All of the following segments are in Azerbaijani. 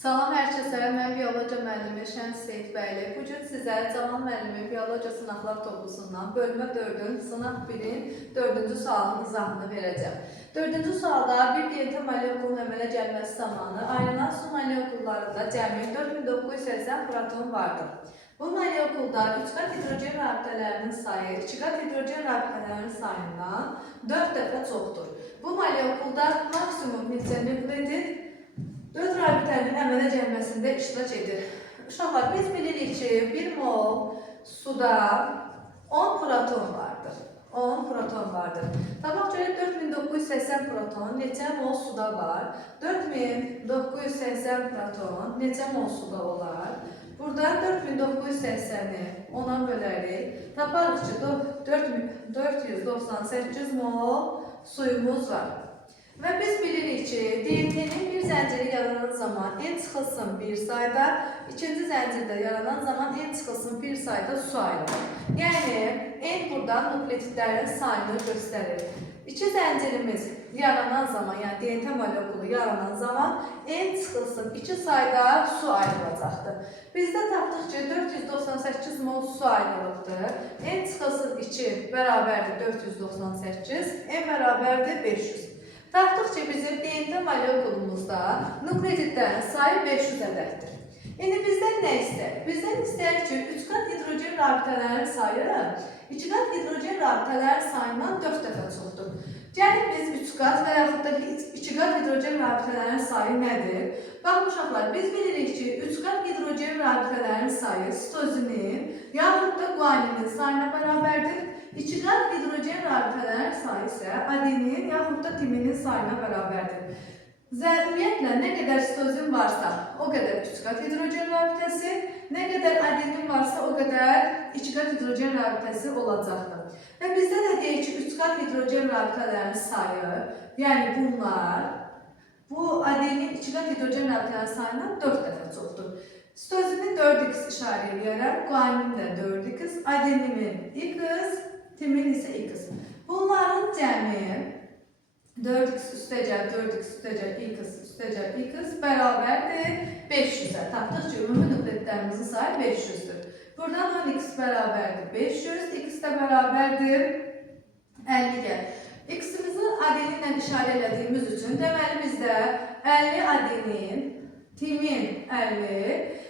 Salam hər kəsə, mən biologiya müəllimi Şəms Seyidbəyli. Bugün sizə Canan müəllimi biologiya sınaqlar toplusundan bölmə 4-ün sınaq 1-in 4-cü sualının izahını verəcəm. 4-cü sualda bir DNT molekulunun əmələ gəlməsi zamanı ayrılan su molekullarında cəmi 4980 proton vardır. Bu molekulda 3 qat hidrogen rabitələrinin sayı 2 qat hidrogen rabitələrinin sayından 4 dəfə çoxdur. Bu molekulda maksimum neçə nükleotid 4 rabitənin əmələ gəlməsində iştirak edir. Uşaqlar, biz bilirik ki, 1 mol suda 10 proton vardır. 10 proton vardır. Tabaq görə 4980 proton neçə mol suda var? 4980 proton neçə mol suda olar? Burada 4980-i 10-a bölərik. Taparıq ki, 498 mol suyumuz var. Və biz bilirik ki, DNT-nin bir zənciri yaranan zaman N çıxılsın bir sayda, ikinci zəncirdə yaranan zaman N çıxılsın bir sayda su ayrılır. Yəni, N buradan nukleotidlərin sayını göstərir. İki zəncirimiz yaranan zaman, yəni DNT molekulu yaranan zaman N çıxılsın 2 sayda su ayrılacaqdır. Bizdə tapdıq ki, 498 mol su ayrılıbdır. N çıxılsın 2 bərabərdir 498, N bərabərdir 500. Tapdıq ki, bizim DNT molekulumuzda nukleotidlərin sayı 500 ədəddir. İndi bizdən nə istəyir? Bizdən istəyir ki, 3 qat hidrogen rabitələrin sayı 2 qat hidrogen rabitələrin sayından 4 dəfə çoxdur. Gəlin biz 3 qat və yaxud da 2 qat hidrogen rabitələrin sayı nədir? Baxın uşaqlar, biz bilirik ki, 3 qat hidrogen rabitələrin sayı sitozinin yaxud da guaninin sayına bərabərdir. 2 qat hidrogen rabitələrin sayı isə adenin yaxud da timinin sayına bərabərdir. Ümumiyyətlə, nə qədər sitozin varsa, o qədər 3 qat hidrogen rabitəsi, nə qədər adenin varsa, o qədər 2 qat hidrogen rabitəsi olacaqdır. Və bizdə də deyir ki, 3 qat hidrogen rabitələrin sayı, yəni bunlar, bu adenin 2 qat hidrogen rabitələrin sayından 4 dəfə çoxdur. Sitozini 4x işarə edərəm, guaninin də 4x, adenimin x, timin isə x. Bunların cəmi 4x üstəcək, 4x üstəcək, x üstəcək, x bərabərdir 500-ə. Tapdıq ki, ümumi nükleotidlərimizin sayı 500-dür. Buradan 10x bərabərdir 500, x də bərabərdir 50 gəl. X-imizi adeninlə işarə elədiyimiz üçün deməli bizdə 50 adenin, timin 50,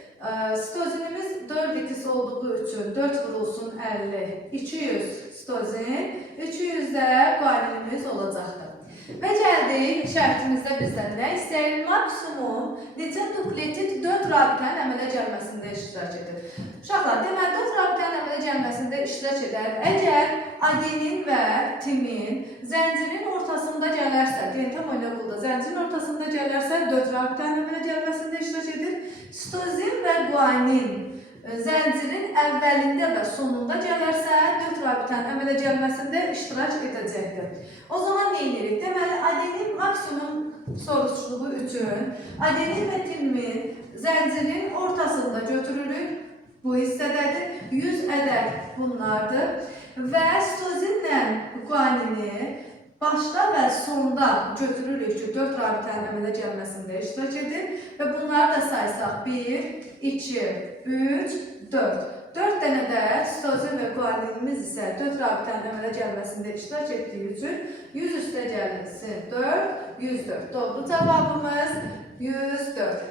sitozinimiz 4x olduğu üçün 4 vurulsun 50, 200 sitozin, 200 də guaninimiz olacaqdır. Və gəldik, şərtimizdə bizdən nə istəyir? Maksimum neçə nukleotid 4 rabitənin əmələ gəlməsində iştirak edir. Uşaqlar, deməli 4 rabitənin əmələ gəlməsində iştirak edər. Əgər adenin və timin zəncirin ortasında gələrsə, DNT molekulda zəncirin ortasında gələrsə, 4 rabitənin əmələ gəlməsində iştirak edir. Sitozin və guanin zəncirin əvvəlində və sonunda gələrsə, 4 rabitənin əmələ gəlməsində iştirak edəcəkdir. O zaman nə edirik? Deməli, adenin maksimum soruşluğu üçün adenin və timin zəncirin ortasında götürürük. Bu hissədədir. 100 ədəd bunlardır. Və sitozinlə guanini başda və sonda götürürük ki, 4 rabitənin əmələ gəlməsində iştirak edir. Və bunları da saysaq 1, 2, 3, 4. 4 dənə də sitozin və guaninimiz isə 4 rabitənin əmələ gəlməsində iştirak etdiyi üçün 100 üstə gəlirsin 4, 104. Doğru cavabımız 104.